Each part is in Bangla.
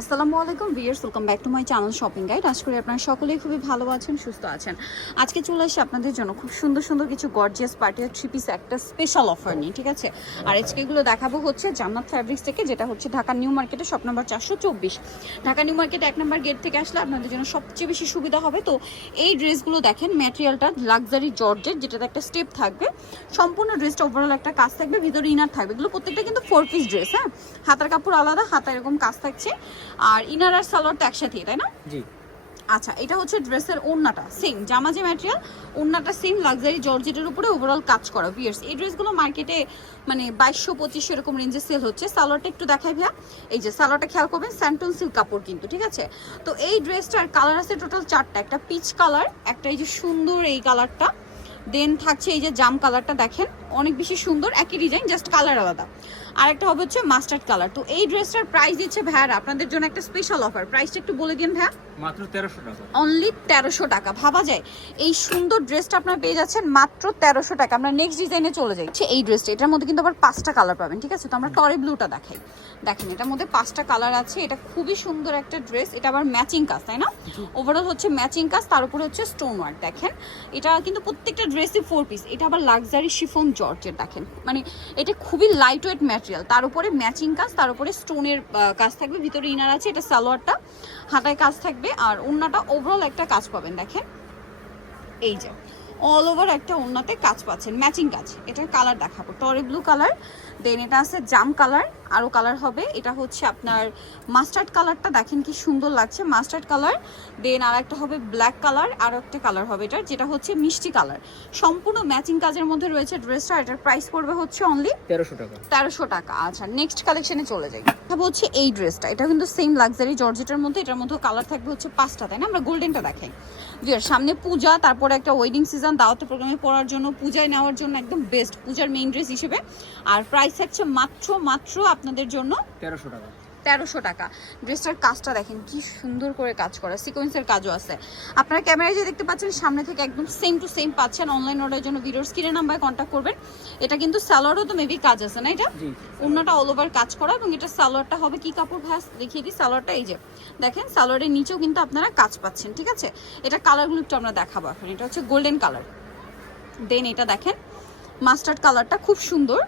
আসসালামু আলাইকুম viewers welcome back to my channel shopping guide আশা করি আপনারা সকলেই খুবই ভালো আছেন, সুস্থ আছেন। আজকে চলে আসি আপনাদের জন্য খুব সুন্দর সুন্দর কিছু গর্জিয়াস পার্টি আর থ্রি পিস একটা স্পেশাল অফার নিয়ে, ঠিক আছে? আর আজকে এগুলো দেখাবো হচ্ছে জান্নাত ফ্যাব্রিক্স থেকে, যেটা হচ্ছে ঢাকা নিউ মার্কেটে শপ নাম্বার চারশো চব্বিশ। ঢাকা নিউ মার্কেটে এক নম্বর গেট থেকে আসলে আপনাদের জন্য সবচেয়ে বেশি সুবিধা হবে। তো এই ড্রেসগুলো দেখেন ম্যাটেরিয়ালটা লাক্সারি জর্জের যেটাতে একটা স্টেপ থাকবে। সম্পূর্ণ ড্রেসটা ওভারঅল একটা কাজ থাকবে, ভিতরে ইনার থাকবে। এগুলো প্রত্যেকটা কিন্তু ফোর পিস ড্রেস হ্যাঁ? হাতার কাপড় আলাদা হাতা এরকম কাজ থাকছে। আর ইনার আর সালোয়ার তো একসাথেই তাই না? জি। আচ্ছা এটা হচ্ছে ড্রেসের ওড়নাটা সেম জামা যে ম্যাটেরিয়াল ওড়নাটা সেম লাক্সারি জর্জেটের উপরে ওভারঅল কাজ করা বিয়ার্স এই ড্রেসগুলো মার্কেটে মানে বাইশশো পঁচিশশো এরকম রেঞ্জে সেল হচ্ছে। সালোয়ারটা একটু দেখাই ভাইয়া। এই যে সালোয়ারটা খেয়াল করবেন স্যান্টন সিল্ক কাপড় কিন্তু ঠিক আছে? তো এই ড্রেসটার কালার আছে টোটাল চারটা একটা পিচ কালার একটা এই যে সুন্দর এই কালারটা দেন থাকছে এই যে জাম কালারটা দেখেন অনেক বেশি সুন্দর একই ডিজাইন জাস্ট কালার আলাদা। আর একটা হবে হচ্ছে মাস্টার্ড কালার তো এই ড্রেসটার প্রাইস দিচ্ছে ভাইয়ারা আপনাদের জন্য একটা স্পেশাল অফার প্রাইসটা একটু বলে দিন ভাইয়া। মাত্র তেরোশো টাকা। অনলি তেরোশো টাকা। ভাবা যায় এই সুন্দর ড্রেসটা আপনারা পেয়ে যাচ্ছেন মাত্র তেরোশো টাকা। আমরা নেক্সট ডিজাইনে চলে যাই। এই ড্রেসটা এটার মধ্যে কিন্তু আবার পাঁচটা কালার পাবেন ঠিক আছে? তো আমরা টরে ব্লুটা দেখাই। দেখেন এটার মধ্যে পাঁচটা কালার আছে। এটা খুবই সুন্দর একটা ড্রেস এটা আবার ম্যাচিং কাজ তাই না? ওভারঅল হচ্ছে ম্যাচিং কাজ তার উপরে হচ্ছে স্টোন ওয়ার্ক দেখেন। এটা কিন্তু প্রত্যেকটা ড্রেসই ফোর পিস এটা আবার লাক্সারি শিফন জর্জের দেখেন। মানে এটা খুবই লাইট ওয়েট ম্যাটেরিয়াল তার উপরে ম্যাচিং কাজ, তার উপরে স্টোনের কাজ থাকবে। ভিতরে ইনার আছে, এটা সালোয়ারটা। হাতায় কাজ থাকবে। আর ওড়নাটা ওভারঅল একটা কাজ পাবেন, দেখেন। এই যে অল ওভার একটা ওড়নাতে কাজ পাচ্ছেন। ম্যাচিং কাজ। এটার কালার দেখাবো। টরে ব্লু কালার দেন এটা আছে জাম কালার আরও কালার হবে। এটা হচ্ছে আপনার মাস্টার্ড কালারটা দেখেন কি সুন্দর লাগছে। মাস্টার্ড কালার দেন আর একটা হবে ব্ল্যাক কালার আর একটা কালার হবে এটার যেটা হচ্ছে মিষ্টি কালার সম্পূর্ণ ম্যাচিং কাজের মধ্যে রয়েছে ড্রেসটা এটার প্রাইস পড়বে হচ্ছে অনলি তেরোশো টাকা। তেরোশো টাকা। আচ্ছা নেক্সট কালেকশনে চলে যাই। এটা হচ্ছে এই ড্রেসটা এটা কিন্তু সেম লাক্সারি জর্জেটের মধ্যে এটার মধ্যে কালার থাকবে হচ্ছে পাঁচটা তাই না? আমরা গোল্ডেনটা দেখাই। ভিউয়ার সামনে পূজা তারপরে একটা ওয়েডিং সিজন দাওয়াতে প্রোগ্রামে পড়ার জন্য পূজায় নেওয়ার জন্য একদম বেস্ট পূজার মেইন ড্রেস হিসেবে। আর প্রাইস থাকছে মাত্র মাত্র আপনাদের জন্য? তেরোশো টাকা। তেরোশো টাকা। ড্রেসটার কাজটা দেখেন কি সুন্দর করে কাজ করা সিকোয়েন্সের কাজও আছে। আপনারা ক্যামেরায় যে দেখতে পাচ্ছেন সামনে থেকে একদম সেম টু সেম পাচ্ছেন। অনলাইন অর্ডারের জন্য ভিডিওর স্ক্রিনে নাম্বারে কন্ট্যাক্ট করবেন। এটা কিন্তু সালোয়ারও তো মেবি কাজ আছে না এটা? অন্যটা অল ওভার কাজ করা এবং এটা সালোয়ারটা হবে কি কাপড়? ভাস দেখিয়ে দিই সালোয়ারটা এই যে। দেখেন সালোয়ারের নিচেও কিন্তু আপনারা কাজ পাচ্ছেন ঠিক আছে? এটা কালারগুলো একটু আমরা দেখাবো এখন। এটা হচ্ছে গোল্ডেন কালার দেন এটা দেখেন মাস্টার্ড কালারটা খুব সুন্দর।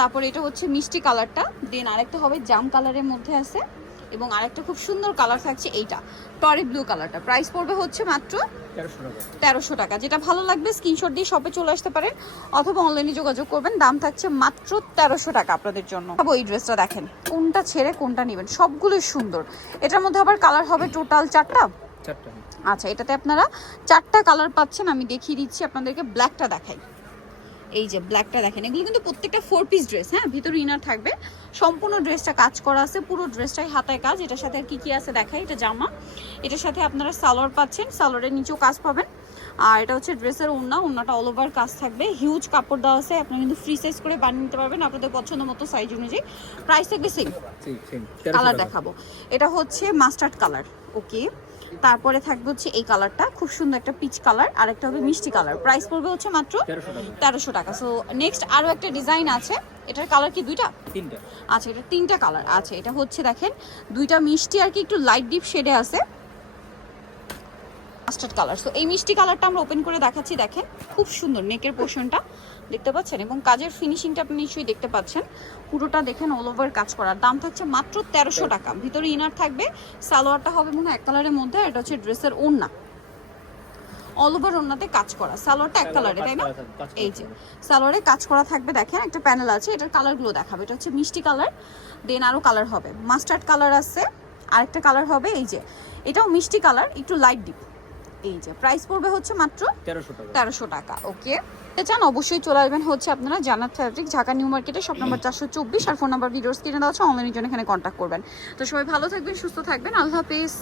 তারপর এটা হচ্ছে মিষ্টি কালারটা। দেন আরেকটা হবে জাম কালারের মধ্যে আছে এবং আরেকটা খুব সুন্দর কালার থাকছে এইটা টরি ব্লু কালারটা। প্রাইস পড়বে হচ্ছে মাত্র তেরোশো টাকা। যেটা ভালো লাগবে স্ক্রিনশট দিয়ে শপে চলে আসতে পারেন অথবা অনলাইনে যোগাযোগ করবেন। দাম থাকছে মাত্র তেরোশো টাকা আপনাদের জন্য। এই ড্রেসটা দেখেন কোনটা ছেড়ে কোনটা নেবেন সবগুলোই সুন্দর। এটার মধ্যে আবার কালার হবে টোটাল চারটা? আচ্ছা এটাতে আপনারা চারটা কালার পাচ্ছেন আমি দেখিয়ে দিচ্ছি আপনাদেরকে ব্ল্যাকটা দেখাই। এই যে ব্ল্যাকটা দেখেন এগুলো কিন্তু প্রত্যেকটা ফোর পিস ড্রেস হ্যাঁ? ভিতরে ইনার থাকবে। সম্পূর্ণ ড্রেসটা কাজ করা আছে পুরো ড্রেসটাই হাতায় কাজ। এটার সাথে আর কি কি আছে দেখাই? এটা জামা। এটার সাথে আপনারা সালোয়ার পাচ্ছেন সালোয়ারের নিচেও কাজ পাবেন। আর এটা হচ্ছে ড্রেসের ওড়না ওড়নাটা অল ওভার কাজ থাকবে। হিউজ কাপড় দেওয়া আছে আপনারা কিন্তু ফ্রি সাইজ করে বানিয়ে নিতে পারবেন আপনাদের পছন্দ মতো সাইজ অনুযায়ী। প্রাইস থাকবে সেম কালার দেখাবো। এটা হচ্ছে মাস্টার্ড কালার ওকে তারপরে থাকবে হচ্ছে এই কালারটা। খুব সুন্দর একটা পিচ কালার আর একটা হবে মিষ্টি কালার প্রাইস পড়বে হচ্ছে মাত্র তেরোশো টাকা। সো নেক্সট আরও একটা ডিজাইন আছে। এটার কালার কি দুইটা? তিনটা। আচ্ছা এটা তিনটা কালার আছে এটা হচ্ছে দেখেন দুইটা মিষ্টি আর কি একটু লাইট ডিপ শেডে আছে। মাস্টার্ড কালার সো এই মিষ্টি কালারটা আমরা ওপেন করে দেখাচ্ছি দেখেন। খুব সুন্দর নেকের পোর্শনটা দেখতে পাচ্ছেন? এবং কাজের ফিনিশিংটা আপনি নিশ্চয়ই দেখতে পাচ্ছেন। পুরোটা দেখেন অল ওভার কাজ করার। দাম থাকছে মাত্র তেরোশো টাকা। ভিতরে ইনার থাকবে সালোয়ারটা হবে মনে হয় এক কালারের মধ্যে এটা হচ্ছে ড্রেসের ওড়না। অল ওভার ওড়নাতে কাজ করা। সালোয়ারটা এক কালারে তাই না? এই যে সালোয়ারে কাজ করা থাকবে দেখেন একটা প্যানেল আছে এটার কালারগুলো দেখাবে। এটা হচ্ছে মিষ্টি কালার দেন আরও কালার হবে। মাস্টার্ড কালার আছে আরেকটা কালার হবে এই যে। এটাও মিষ্টি কালার একটু লাইট ডিপ এই যে প্রাইস পড়বে হচ্ছে মাত্র তেরোশো টাকা। তেরোশো টাকা ওকে চান অবশ্যই চলে আসবেন হচ্ছে আপনারা জান্নাত ফ্যাব্রিক ঢাকা নিউ মার্কেটে শপ নম্বর চারশো চব্বিশ আর ফোন নাম্বার ভিডিওস কিনে দেওয়া আছে অনলাইনের জন্য এখানে কন্ট্যাক্ট করবেন। তো সবাই ভালো থাকবেন সুস্থ থাকবেন আল্লাহ হাফিজ।